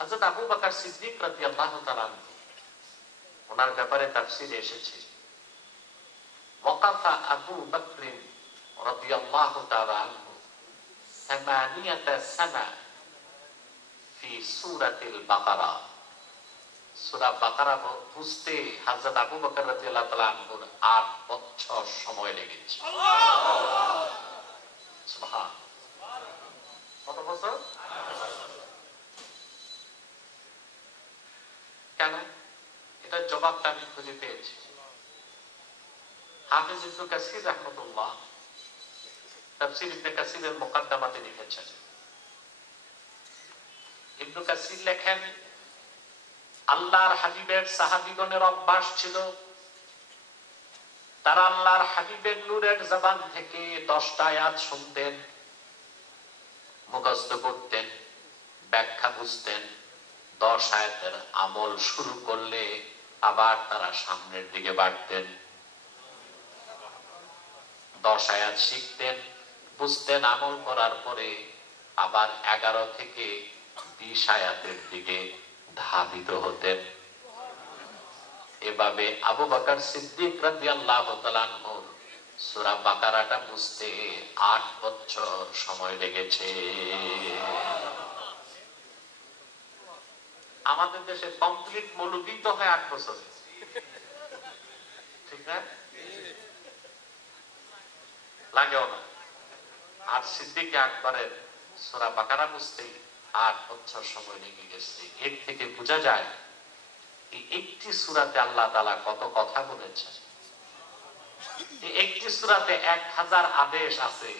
হযরত আবু বকর সিদ্দিক রাদিয়াল্লাহু তাআলা ওনার ব্যাপারে তাফসীরে এসেছে, ওয়াকাফা আবু বকর রাদিয়াল্লাহু তাআলা আনহু 8 সানা ফি সূরাতিল বাকারা। সূরা বাকারা বুঝতে হযরত আবু বকর রাদিয়াল্লাহু তাআলা আনহুর 8 বছর সময় লেগেছে। সুবহান। কত বছর? কেন? এটার জবাবটা আমি খুঁজে পেয়েছি। হাফেজ ইবনে কাসির রাহমাতুল্লাহ তাফসীর ইবনে কাসিরের মুকাদ্দামাতে লিখেছেন, ইবনে কাসির লেখেন, আল্লাহর হাবিবের সাহাবীগণের অভ্যাস ছিল তারা আল্লাহর হাবিবের নূরের জবান থেকে 10টা আয়াত শুনতেন, মুখস্থ করতেন, ব্যাখ্যা বুঝতেন, 10 আয়াতের আমল শুরু করলে আবার তারা সামনের দিকে বাড়তেন। 10 আয়াত শিখতেন, বুঝতেন, আমল করার পরে আবার 11 থেকে 20 আয়াতের দিকে ধাবিত হতেন। এভাবে আবু বকর সিদ্দিক রাদিয়াল্লাহু তাআলা আনহু সূরা বাকারাটা বুঝতে 8 বছর সময় লেগেছে। আমাদের দেশে কমপ্লিট মৌলবী তো হয় 8 বছরে, ঠিক না? লাগেও না। আর সিদ্দিক আকবরের সূরা বাকারা বুঝতে 8 বছর সময় লেগে গেছে। এর থেকে বোঝা যায় এই একটি সূরাতে আল্লাহ তাআলা কত কথা বলেছেন। এই একটি সূরাতে 1000 আদেশ আছে,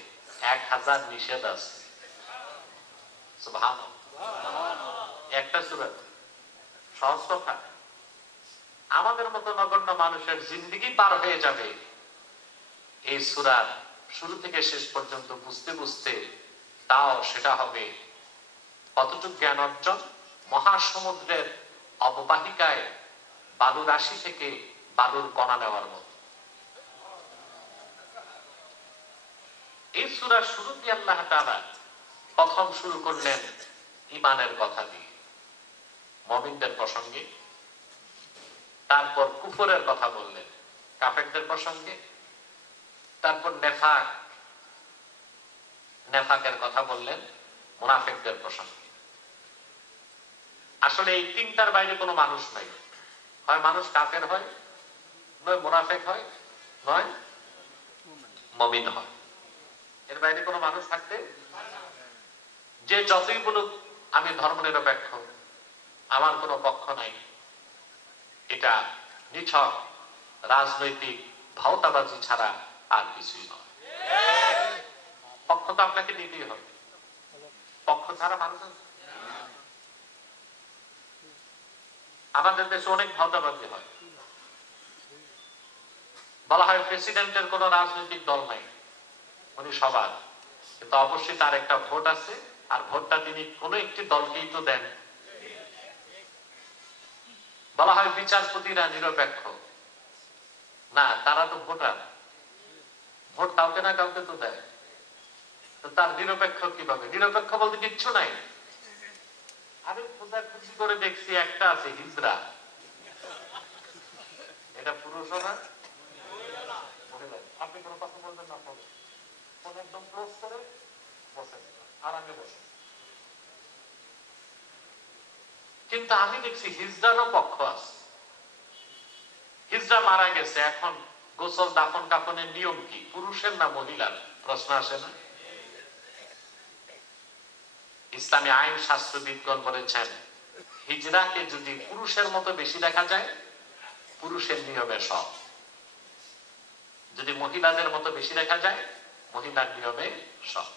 1000 নিষেধ আছে। সুবহানাল্লাহ। একটা সূরাতে সহজ কথা। আমাদের মতো নগণ্য মানুষের জিন্দেগি পার হয়ে যাবে এই সূরার শুরু থেকে শেষ পর্যন্ত বুঝতে বুঝতে। তাও সেটা হবে কতটুকু জ্ঞান অর্জন? মহাসমুদ্রের অববাহিকায় বালুর রাশি থেকে বালুর কণা নেওয়ার মতো। এই সূরার শুরুতে আল্লাহ তাআলা প্রথম শুরু করলেন ঈমানের কথা দিয়ে, মুমিনদের প্রসঙ্গে। তারপর কুফরের কথা বললেন, কাফেরদের প্রসঙ্গে। তারপর নেফাকের কথা বললেন, মুনাফিকদের প্রসঙ্গে। আসলে এই তিনটার বাইরে কোনো মানুষ নাই। হয় মানুষ কাফের হয়, নয় মুনাফিক হয়, নয় মুমিন হয়। এর বাইরে কোনো মানুষ থাকতে, যে যতই বলুক আমি ধর্মনিরপেক্ষ, আমার কোনো পক্ষ নাই, এটা নিছক রাজনৈতিক ভাওতাবাজি ছাড়া আর কিছুই নয়। পক্ষ তো আপনাকে নিতেই হবে, পক্ষ ছাড়া মানুষ। আমাদের দেশে অনেক ভাওতাবাজি হয়, বলা হয় প্রেসিডেন্টের কোন রাজনৈতিক দল নাই, উনি সবার, কিন্তু অবশ্যই তার একটা ভোট আছে, আর ভোটটা তিনি কোন একটি দলকেই তো দেন। বলা হয় বিচারপতিরা নিরপেক্ষ, না, তারা তো ভোটার, ভোট কাউকে না কাউকে তো দেয়। তো তার নিরপেক্ষ কিভাবে? নিরপেক্ষ বলতে কিচ্ছু নাই। আমি খোঁজাখুঁজি করে দেখছি একটা আছে হিজড়া, এটা পুরুষ না, আপনি কোনো কথা বলবেন না, ফোন একদম ক্লোজ করে বসেন, আরামে বসেন। কিন্তু আমি দেখছি হিজড়ারও পক্ষ আছে। হিজড়া মারা গেছে, এখন গোসল দাফন কাফনের নিয়ম কি, পুরুষের না মহিলার? প্রশ্ন আসে না? ইসলামী আইন শাস্ত্রবিদগণ বলেছেন, হিজড়াকে যদি পুরুষের মতো বেশি দেখা যায়, পুরুষের নিয়মে সব। যদি মহিলাদের মতো বেশি দেখা যায়, মহিলার নিয়মে সব।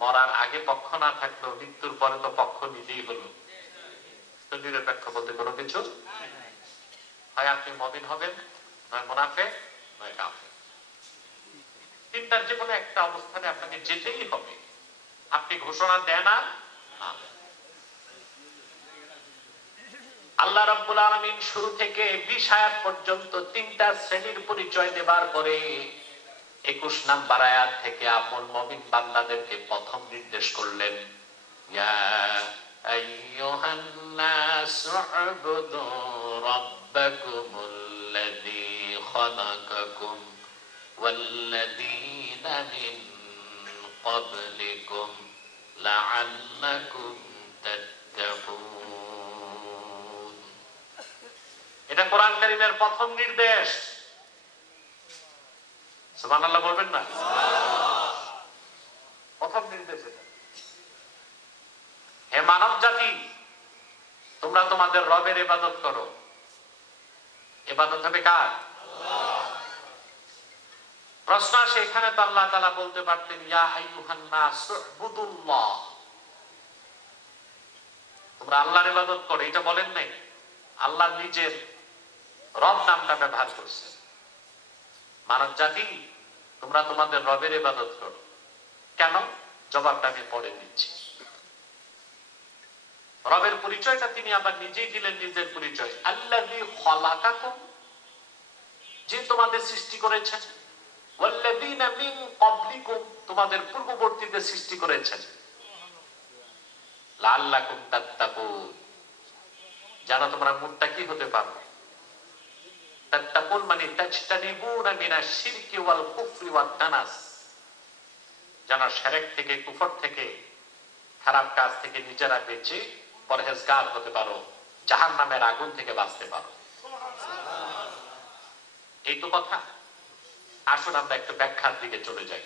মরার আগে পক্ষ না থাকলেও মৃত্যুর পরে তো পক্ষ নিতেই হলো। তো নিরপেক্ষ বলতে কোনো কিছু, হয় আপনি মুমিন হবেন, নয় মুনাফিক, নয় কাফের। তিনটার যে কোনো একটা অবস্থানে আপনাকে যেতেই হবে। আপনি ঘোষণা দেন না। আল্লাহ রাব্বুল আলামিন শুরু থেকে 20 আয়াত পর্যন্ত তিনটা শ্রেণীর পরিচয় দেবার পরে 21 নাম্বার আয়াত থেকে আপন মুমিন বান্দাদেরকে প্রথম নির্দেশ করলেন, ইয়া আইয়ুহা উ'বুদু রাব্বাকুমুল্লাযী খালাকাকুম ওয়াল্লাযীনা মিন ক্বাবলিকুম লাআল্লাকুম তাত্তাকুন। এটা কোরআন কারীমের প্রথম নির্দেশ। সুবহানাল্লাহ বলবেন না? প্রথম নির্দেশ এটা। হে মানব জাতি, তোমরা তোমাদের রবের ইবাদত করো। ইবাদত হবে কার? প্রশ্ন আসে এখানে তো আল্লাহ তাআলা বলতে পারতেন ইয়া আইয়ুহান নাস উ'বুদুল্লাহ, তোমরা আল্লাহর ইবাদত করো, এটা বলেন নাই। আল্লাহ নিজের রব নামটা ব্যবহার করছেন। মানব জাতি, তোমরা তোমাদের রবের ইবাদত করো। কেন? জবাবটা আমি পড়ে দিচ্ছি। রবের পরিচয়টা তিনি আবার নিজেই দিলেন, নিজের পরিচয়। আল্লাযী খালাকাকুম, যে তোমাদের সৃষ্টি করেছেন, ওয়াল্লাযীনা মিন ক্বাবলিকুম, তোমাদের পূর্ববর্তীদের সৃষ্টি করেছেন, লাআল্লাকুম তাত্তাকুন, যেন তোমরা মুত্তাকি হতে পারো। তাত্তাকুন মানে তাজতানিবুনা মিনাশ শিরকি ওয়াল কুফরি ওয়াদ দানাস, যেন শিরক থেকে, কুফর থেকে, খারাপ কাজ থেকে নিজেরা বেঁচে পরহেজগার হতে পারো, জাহান্নামের আগুন থেকে বাঁচতে পারো। এই তো কথা। আসুন আমরা একটু ব্যাখ্যার দিকে চলে যাই।